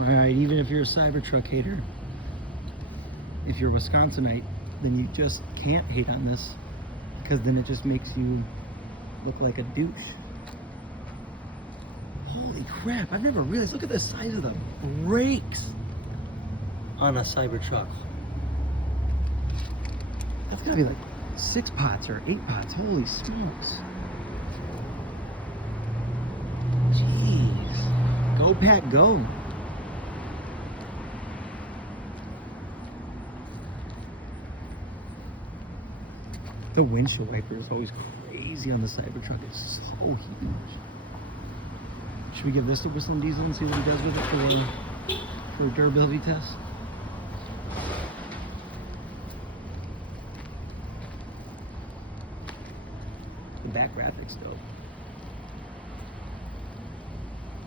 Alright, even if you're a Cybertruck hater, if you're a Wisconsinite, then you just can't hate on this, because then it just makes you look like a douche. Holy crap, I've never realized, look at the size of the brakes on a Cybertruck. That's gotta be like 6 pots or 8 pots, holy smokes. Jeez, go Pat, go. The windshield wiper is always crazy on the Cybertruck. It's so huge. Should we give this a Whistling Diesel and see what he does with it for a durability test? The back graphics though.